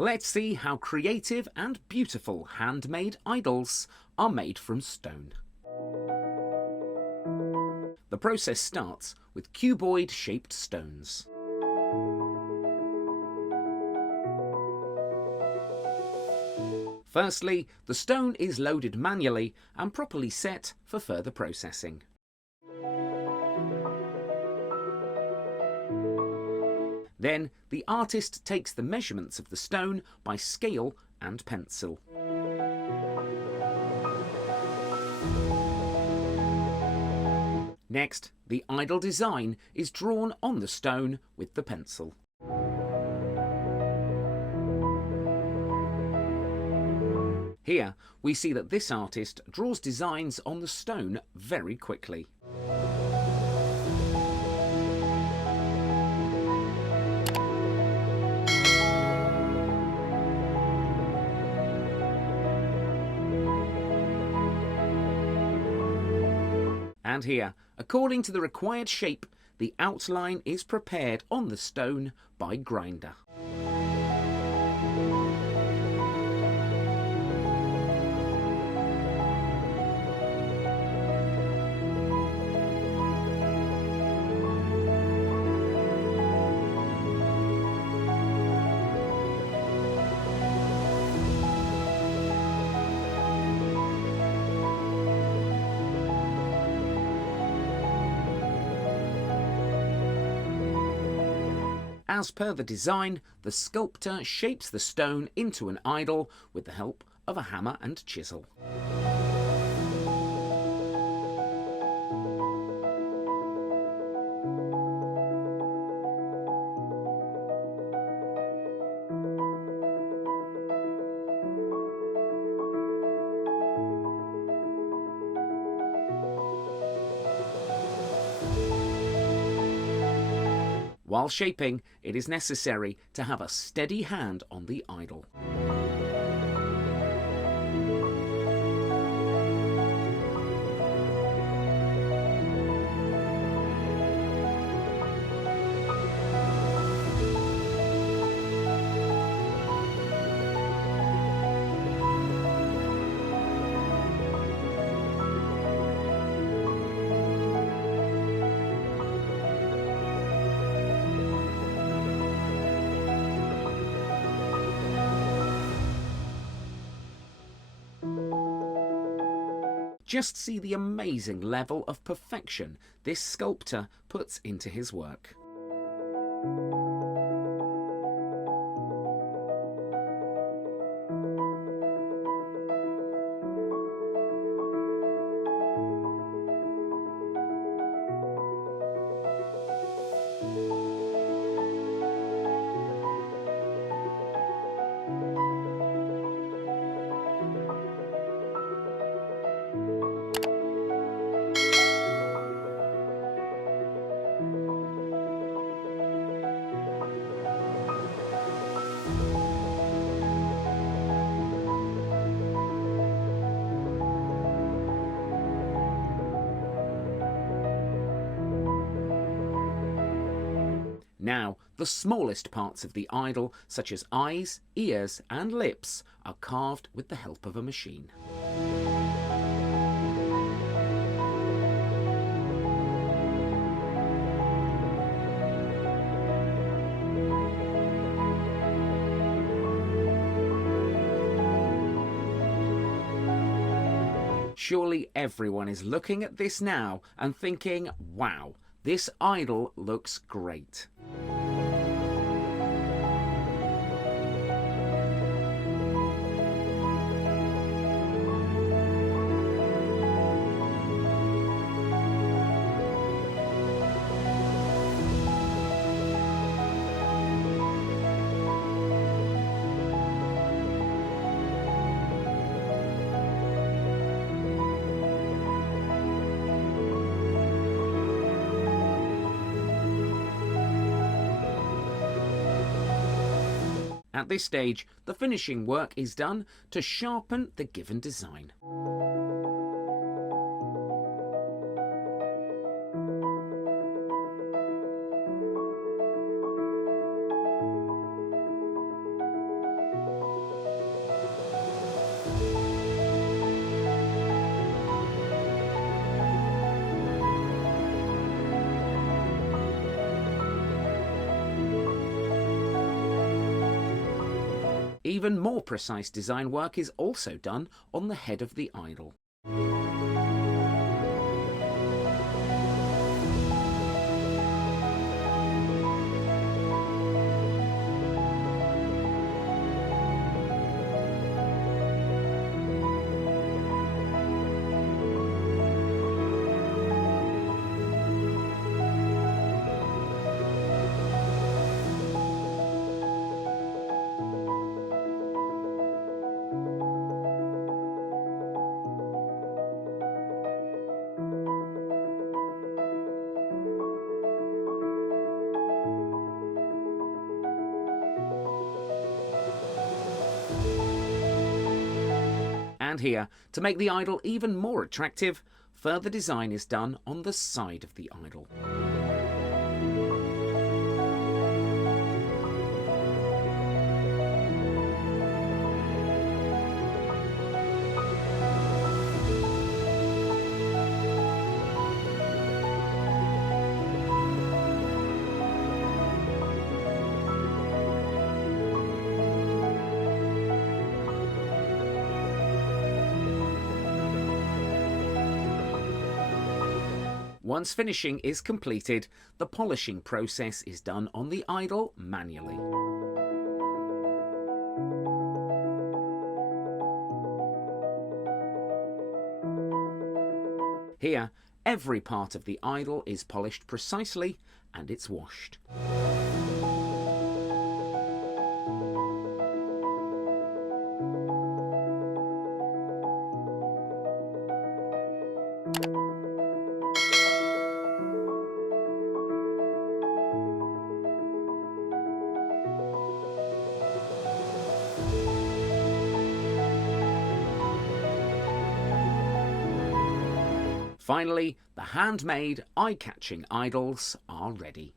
Let's see how creative and beautiful handmade idols are made from stone. The process starts with cuboid-shaped stones. Firstly, the stone is loaded manually and properly set for further processing. Then, the artist takes the measurements of the stone by scale and pencil. Next, the idol design is drawn on the stone with the pencil. Here, we see that this artist draws designs on the stone very quickly. And here, according to the required shape, the outline is prepared on the stone by grinder. As per the design, the sculptor shapes the stone into an idol with the help of a hammer and chisel. While shaping, it is necessary to have a steady hand on the idol. Just see the amazing level of perfection this sculptor puts into his work. Now, the smallest parts of the idol, such as eyes, ears and lips, are carved with the help of a machine. Surely everyone is looking at this now and thinking, wow, this idol looks great. At this stage, the finishing work is done to sharpen the given design. Even more precise design work is also done on the head of the idol. And here, to make the idol even more attractive, further design is done on the side of the idol. Once finishing is completed, the polishing process is done on the idol manually. Here, every part of the idol is polished precisely and it's washed. Finally, the handmade, eye-catching idols are ready.